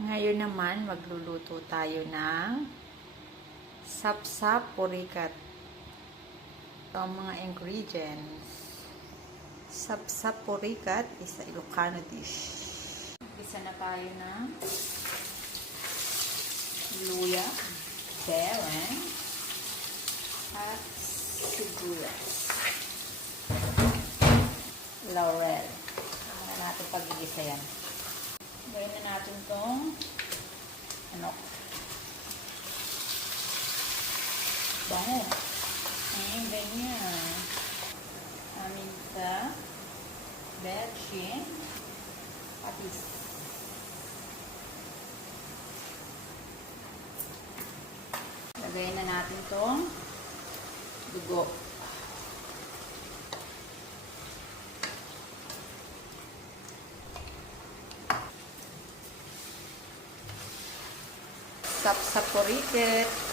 Ngayon naman, magluluto tayo ng sapsap porikat. Ito ang mga ingredients. Sapsap porikat is a Ilocano dish. Umpisa na tayo ng luya, bawang, at sibuyas. Laurel. Ano natin pag-igisa yan. Gawin na natin itong bango. Ayan, ganyan. Paminta, betchin, patis. Lagayin na natin itong dugo. Sapsap porikat.